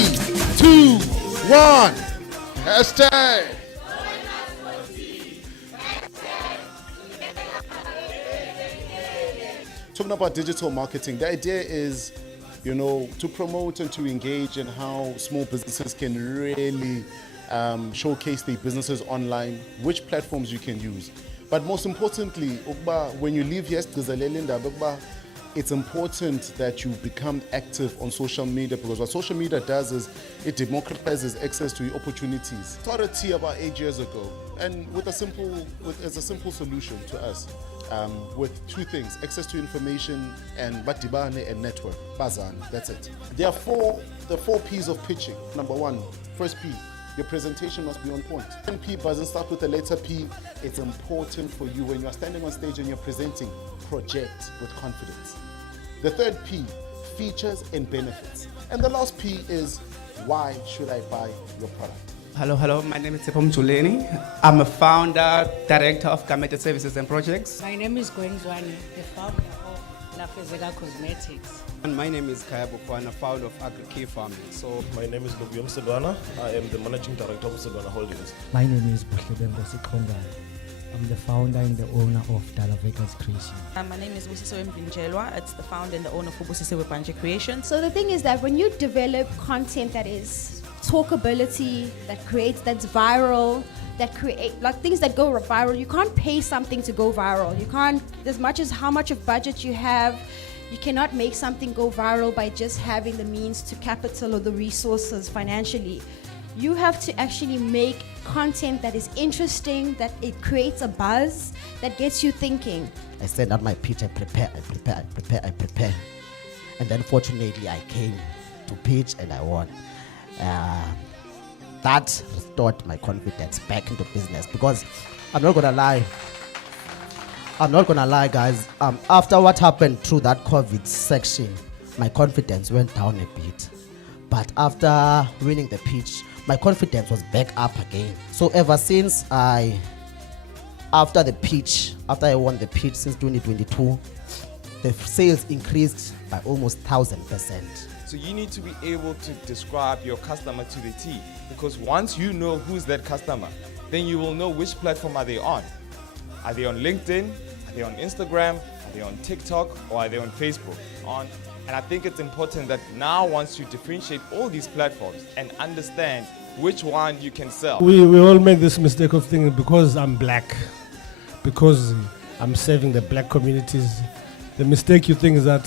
3, 2, 1. Hashtag. Talking about digital marketing, the idea is, to promote and to engage in how small businesses can really showcase their businesses online, which platforms you can use. But most importantly, when you leave here, it's important that you become active on social media, because what social media does is it democratizes access to opportunities. Started here about 8 years ago, and as a simple solution to us, with two things: access to information and badibane and network. Bazan, that's it. There are the four P's of pitching. Number one, first P, your presentation must be on point. And P doesn't start with the letter P. It's important for you when you're standing on stage and you're presenting, project with confidence. The third P, features and benefits. And the last P is, why should I buy your product? Hello, my name is Tsepom Juleni. I'm a founder, director of Gamete Services and Projects. My name is Gwenzwani, the founder of Lafezeka Cosmetics. And my name is Kaya Bukwana, founder of AgriKey Farming. So my name is Lubiyom Sedwana. I am the managing director of Sedwana Holdings. My name is Buhlebengo Sikonga. I'm the founder and the owner of Dalavekas Creation. My name is Busiso Mbinjelwa. It's the founder and the owner for Busiso Banje Creation. So the thing is that when you develop content that is talkability, that's viral, that create things that go viral, you can't pay something to go viral. You can't, as much as how much of budget you have, you cannot make something go viral by just having the means to capital or the resources financially. You have to actually make content that is interesting, that it creates a buzz, that gets you thinking. I send out my pitch, I prepare. And then fortunately I came to pitch and I won. That restored my confidence back into business, because I'm not gonna lie guys, after what happened through that COVID section, my confidence went down a bit. But after winning the pitch, my confidence was back up again. So ever since after I won the pitch since 2022, the sales increased by almost 1,000%. So you need to be able to describe your customer to the T, because once you know who's that customer, then you will know which platform are they on. Are they on LinkedIn? Are they on Instagram? Are they on TikTok? Or are they on Facebook? And I think it's important that now, once you differentiate all these platforms and understand which one you can sell. We all make this mistake of thinking because I'm black, because I'm serving the black communities. The mistake you think is that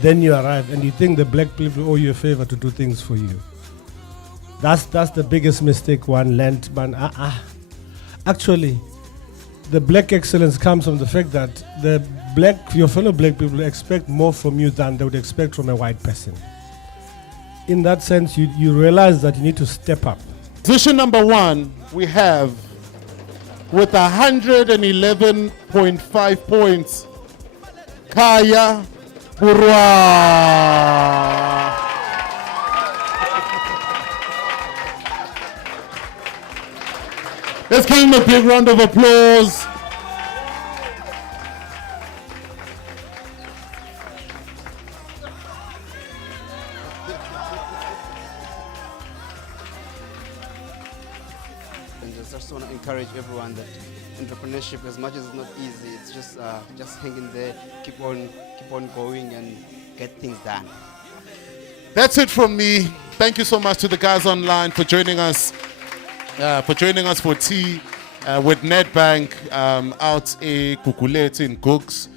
then you arrive and you think the black people owe you a favor to do things for you. That's the biggest mistake one learned. But actually, the black excellence comes from the fact that your fellow black people expect more from you than they would expect from a white person. In that sense, you realize that you need to step up. Position number one, we have, with 111.5 points, Kaya Purwa. Let's give him a big round of applause. And I just want to encourage everyone that entrepreneurship, as much as it's not easy, it's just hang in there, keep on going and get things done. That's it from me. Thank you so much to the guys online for joining us. For tea with Nedbank out in Gugulethu in Gugs.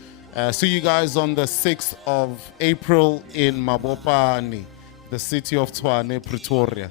See you guys on the 6th of April in Mabopane, the city of Tshwane, Pretoria.